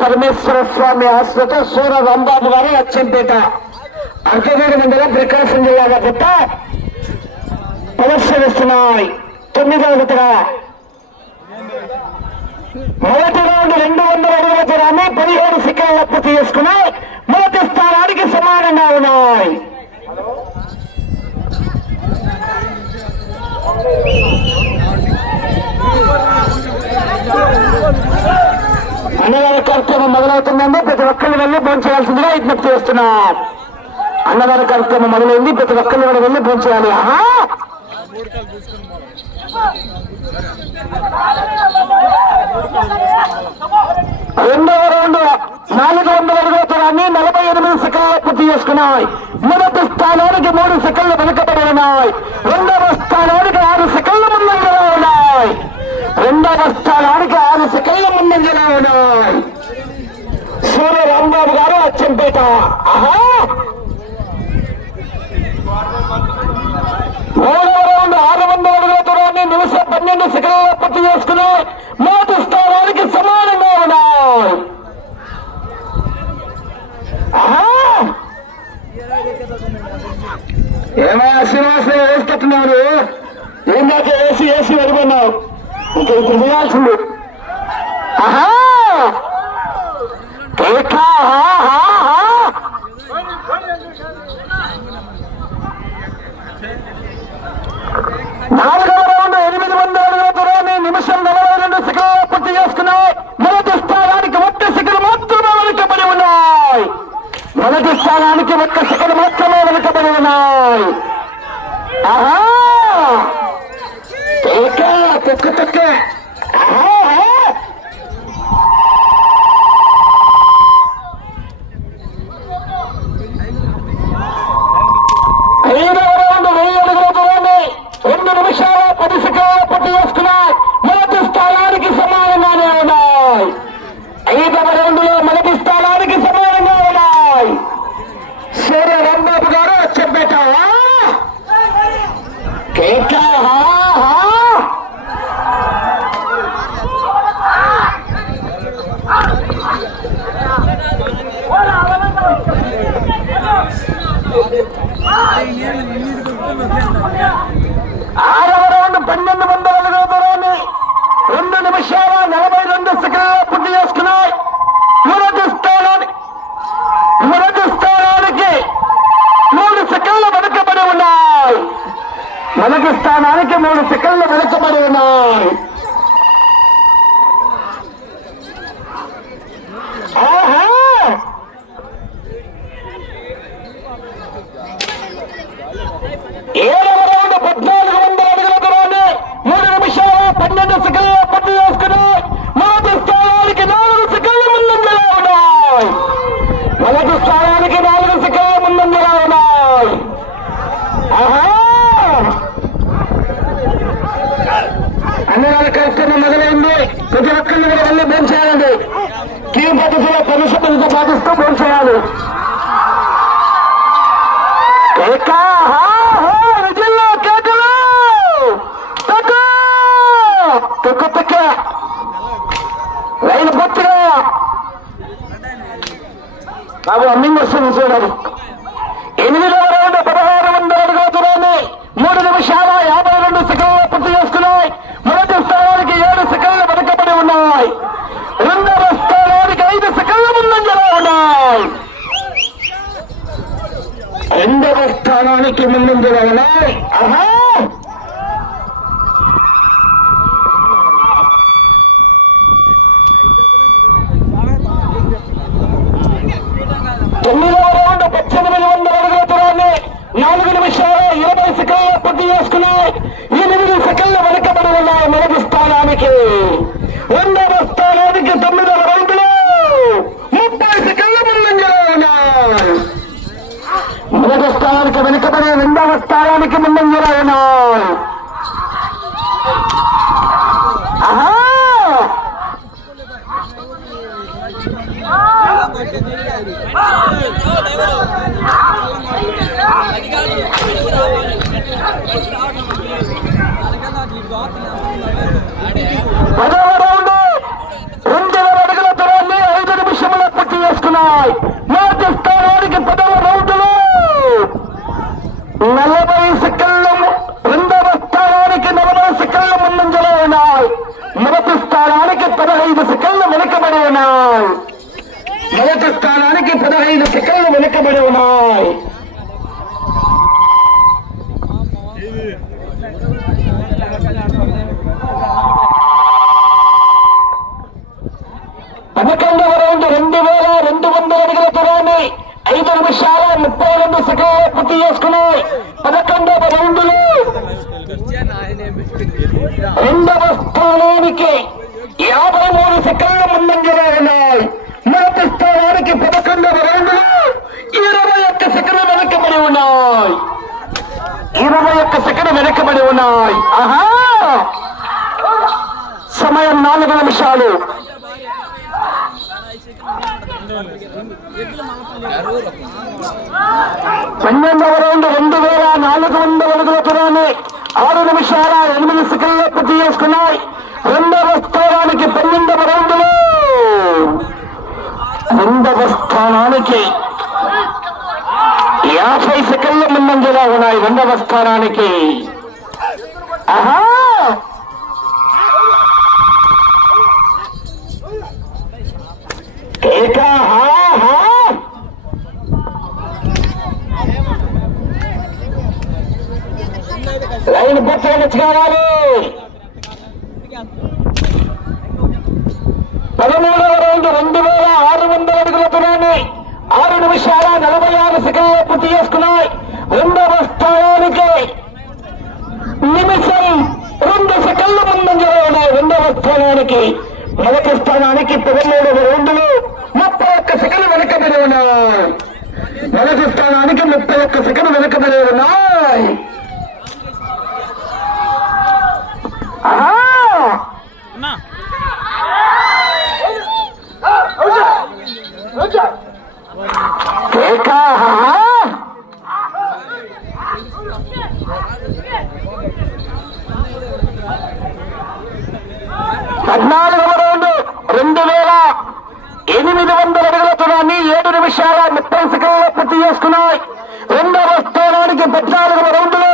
పరమేశ్వర స్వామి ఆశ్రత సూర రాంబాబు గారు అచ్చంపేట అంతేగాని మండలం ప్రకాశం జిల్లాగా జత ప్రదర్శనిస్తున్నాయి తొమ్మిదవ జతగా మొదటి రౌండ్ రెండు వందల అడుగుల దూరాన్ని పదిహేడు సెకండ్ల పూర్తి చేసుకుని మొదటి స్థానానికి సమానంగా ఉన్నాయి. అన్నదాన కార్యక్రమం మొదలవుతుందండి ప్రతి ఒక్కరిని వెళ్ళి భోంచేయాల్సిందిగా విజ్ఞప్తి చేస్తున్నాం. అన్నదాన కార్యక్రమం మొదలైంది ప్రతి ఒక్కరిని కూడా వెళ్ళి భోంచేయాలి ఆహా! రెండవ రౌండ్ నాలుగు వందల అడుగుతున్నాన్ని నలభై ఎనిమిది సెకండ్లు పూర్తి చేసుకున్నాయి. మొదటి స్థానానికి మూడు సెకండ్లు వెనుకబడి ఉన్నాయి. రెండవ స్థానానికి ఆరు సెకండ్ల ముందంజలో ఉన్నాయి రెండవ స్థానానికి ఆరు సెకండ్ల ముందంజలో ఉన్నాయి సూర్య రాంబాబు గారు అచ్చంపేట ఆహా మూడవ రౌండ్ ఆరు వందల అడుగుల దూరాన్ని నిమిషం పన్నెండు సెకండ్ల పూర్తి చేసుకుని మొదటి స్థానానికి సమానంగా ఉన్నాయి ఆహా! ఏమయ్యా శ్రీనివాస వేసుకుంటున్నారు ఏం దాకా వేసి వేసి వెళ్ళిపోయినావు ఇంకా ఇప్పుడు చేయాల్సింది ఆహా కేక, ఆహా, ఆహా. నాలుగవ రౌండ్ ఎనిమిది వందల అడుగుల దూరాన్ని నిమిషం నలభై రెండు సెకండ్లు పూర్తి చేసుకున్నాయి మొదటి స్థానానికి ఒక్క సెకండ్ మాత్రమే వెనుకబడి ఉన్నాయి మొదటి స్థానానికి ఒక్క సెకండ్ మాత్రమే వెనుకబడి ఉన్నాయి ఆహా కేక, తొక్క తొక్క ఆహా, ఆహా. ఐదవ రౌండ్ వెయ్యి అడుగుల దూరాన్ని రెండు నిమిషాల పది సెకండ్ల పూర్తి చేసుకున్నాయి మొదటి స్థానానికి సమానంగానే ఉన్నాయి ఐదవ రౌండ్లో మొదటి స్థానానికి సమానంగా ఉన్నాయి సూర్య రాంబాబు గారు చెప్పేట కేక హా, హా. ఆరవ రౌండ్ పన్నెండు వందల అడుగుల దూరాన్ని రెండు నిమిషాల నలభై రెండు సెకండ్ల పూర్తి చేసుకున్నాయి మొదటి స్థానానికి మొదటి స్థానానికి మూడు సెకండ్లు వెనుకబడి ఉన్నాయి మొదటి స్థానానికి మూడు సెకండ్లు వెనుకబడి ఉన్నాయి ఆహా ఏడవ రౌండ్ పద్నాలుగు వందల అడుగుల దూరాన్ని మూడు నిమిషాల పన్నెండు సెకండ్ల పూర్తి మొదటి స్థానానికి నాలుగు సెకండ్ల ముందంజలో ఉన్నాయి. మొదటి స్థానానికి నాలుగు ఉన్నాయి. అన్నదాన కార్యక్రమం మొదలైంది. ప్రతి ఒక్కరిని కూడా వెళ్ళి పద్ధతిలో పరిశుభ్రత పాటిస్తూ భోంచేయాలి చేయాలి హా, హా, విజిల్లో కేకలు తొక్కు తొక్కు తొక్క లైన్ బొత్తుగా బాబు అమ్మింగ్ వస్తుంది చూడాలి ఎనిమిదవ రౌండ్ పదహారు వందల అడుగుల దూరాన్ని మూడు నిమిషాల యాభై రెండు సెకండ్లు పూర్తి చేసుకున్నాయి మొదటి స్థానానికి ఏడు సెకండ్లు వెనుకబడి ఉన్నాయి రెండవ స్థానానికి ఐదు సెకండ్ల ముందంజలో ఉన్నాయి రెండవ స్థానానికి ముందంజలో ఉన్నాయి ఆహా తొమ్మిదవ రౌండ్ పద్దెనిమిది వందల అడుగుల దూరాన్ని నాలుగు నిమిషాలు ఇరవై సెకండ్లు పూర్తి చేసుకున్నాయి ఎనిమిది సెకండ్లు వెనుకబడి ఉన్నాయి మొదటి స్థానానికి రెండవ స్థానానికి తొమ్మిదవ రౌండ్లో ముప్పై సెకండ్ల ముందంజలో ఉన్నాయి మొదటి స్థానానికి వెనుకబడి రెండవ స్థానానికి ముందంజలో ఉన్నాయి ఆహా పదవ రౌండ్ రెండు వేల అడుగుల దూరాన్ని ఐదు నిమిషాలు నలభై సెకండ్లు రెండవ స్థానానికి నలభై సెకండ్లు ముందంజలో ఉన్నాయి. మొదటి స్థానానికి పదహైదు సెకండ్లు వెనుకబడి ఉన్నాయి. మొదటి స్థానానికి పదహైదు సెకండ్లు వెనుకబడి ఉన్నాయి. పదకొండవ రౌండ్ రెండు వేల రెండు వందల అడుగుల దూరాన్ని ఐదు నిమిషాల ముప్పై రెండు సెకండ్లు పూర్తి పదకొండవ రౌండ్లో రెండవ స్థానానికి యాభై మూడు సెకండ్ల ముందంజలో ఉన్నాయి. మొదటి స్థానానికి పదకొండవ రౌండ్లో ఇరవై ఒక్క సెకండ్లు వెనకబడి ఉన్నాయి. ఇరవై ఒక్క సెకండ్ వెనకబడి ఉన్నాయి. ఆహా! సమయం నాలుగు నిమిషాలు. పన్నెండవ రౌండ్ రెండు వేల నాలుగు వందల అడుగులతోనే ఆరు నిమిషాల ఎనిమిది సెకండ్లు పూర్తి చేసుకున్నాయి. రెండవ స్థానానికి యాభై సెకండ్ల ముందంజలా ఉన్నాయి రెండవ స్థానానికి ఆహా లైన్ పూర్తిగా కావాలి పదమూడవ రౌండ్ రెండు వేల ఆరు వందల అడుగుల దూరాన్ని ఆరు నిమిషాల నలభై ఆరు చేసుకున్నాయి. రెండవ స్థానానికి నిమిషం రెండు సెకండ్ల ముందంజలో ఉన్నాయి. రెండవ స్థానానికి మొదటి స్థానానికి పదమూడు రౌండ్లు ముప్పై ఒక్క సెకండ్ వెనకబడి ఉన్నాయి. మొదటి స్థానానికి ముప్పై ఒక్క సెకండ్ వెనకబడి ఉన్నాయి. ఆహా! కేకా ఆహా! పద్నాలుగవ రౌండ్ రెండు వేల ఎనిమిది వందల అడుగుల దూరాన్ని ఏడు నిమిషాల ముప్పై సెకండ్లు పూర్తి చేసుకున్నాయి. రెండవ స్థానానికి పద్నాలుగు రౌండ్లు.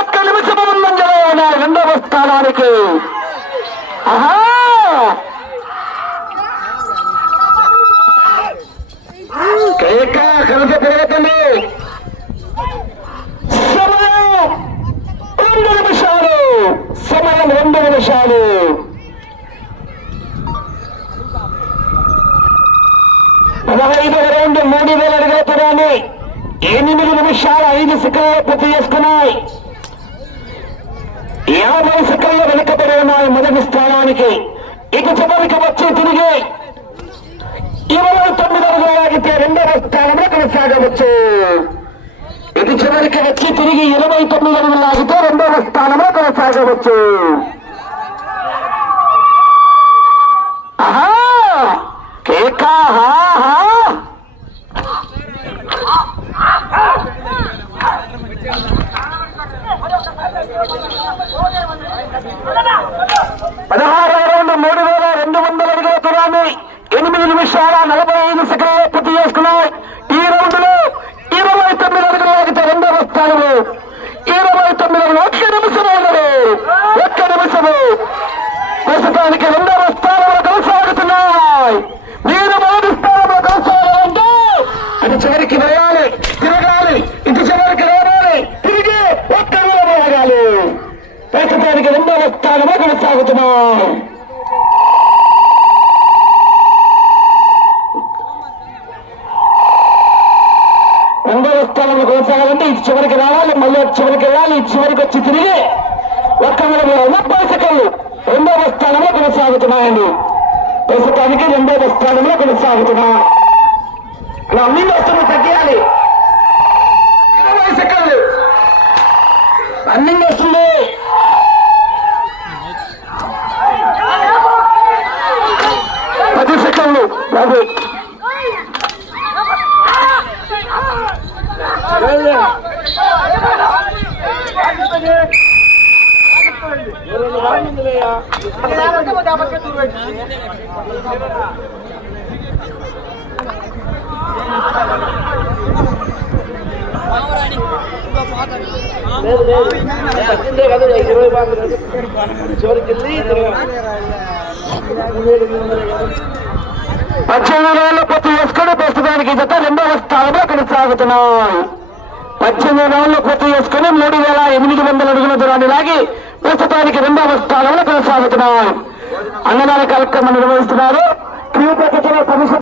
ఒక్క నిమిషం ముందంజలో ఉన్నాయి రెండవ స్థానానికి. ఆహా! కేక కలిసి పెరుగుతుంది సమయం రెండు నిమిషాలు. సమయం రెండు నిమిషాలు పదహైదవ రౌండ్ మూడు వేల అడుగుల దూరాన్ని ఎనిమిది నిమిషాల ఐదు సెకండ్లు పూర్తి చేసుకున్నాయి. యాభై సెకండ్లు వెనుకబడి ఉన్నాయి మొదటి స్థానానికి. ఇక చివరికి వచ్చి తిరిగి ఇరవై తొమ్మిది అడుగులాగితే రెండవ స్థానంలో కొనసాగవచ్చు. ఇది చివరికి వచ్చి తిరిగి ఇరవై తొమ్మిది అడుగులాగితే రెండవ స్థానంలో కొనసాగవచ్చు. ఆహా! కేకా హా హా! పదహారవ రౌండ్ మూడు వేల రెండు వందల అడుగుల దూరాన్ని ఎనిమిది నిమిషాల నలభై ఐదు సెకండ్లు పూర్తి చేసుకున్నాయి ఈ రౌండ్లో ఇరవై తొమ్మిది అడుగులు ఆగితే రెండవ స్థానము ఇరవై తొమ్మిది అడుగులు ఒక్క నిమిషము ఉన్నది ఒక్క నిమిషము ప్రస్తుతానికి రెండవ స్థానంలో కొనసాగుతున్నాయి మీరు మొదటి స్థానంలో కొనసాగాలంటే అటు చివరికి వేయాలి తిరగాలి ఇటు చివరికి రావాలి తిరిగి ఒక్క నిలబడాలి ప్రస్తుతానికి రెండవ స్థానంలో కొనసాగుతున్నాం రెండవ స్థానంలో కొనసాగాలంటే ఇటు చివరికి రావాలి మళ్ళీ చివరికి వెళ్ళాలి. ఇది చివరికి వచ్చి తిరిగి ఒక్క ముప్పై సెకండ్లు రెండవ స్థానంలో కొనసాగుతున్నాయండి. ప్రస్తుతానికి రెండవ స్థానంలో కొనసాగుతున్నా. రన్నింగ్ వస్తున్న తగ్గియాలి ఇరవై సెకండ్లు. రన్నింగ్ వస్తుంది. సెకండ్లు అది పాత లేదు లేదు వచ్చిందే కదా ఇరవై బాగుంది చివరికి వెళ్ళి పద్దెనిమిది రోజులు పూర్తి చేసుకుని ప్రస్తుతానికి జత రెండవ స్థానంలో కొనసాగుతున్నాయి పద్దెనిమిది రోజులు పూర్తి చేసుకుని మూడు వేల ఎనిమిది వందల అడుగుల దూరాన్ని లాగి ప్రస్తుతానికి రెండవ స్థానంలో కొనసాగుతున్నాయి అన్నదాన కార్యక్రమం నిర్వహిస్తున్నారు. క్యూ పద్ధతిలో కమిషన్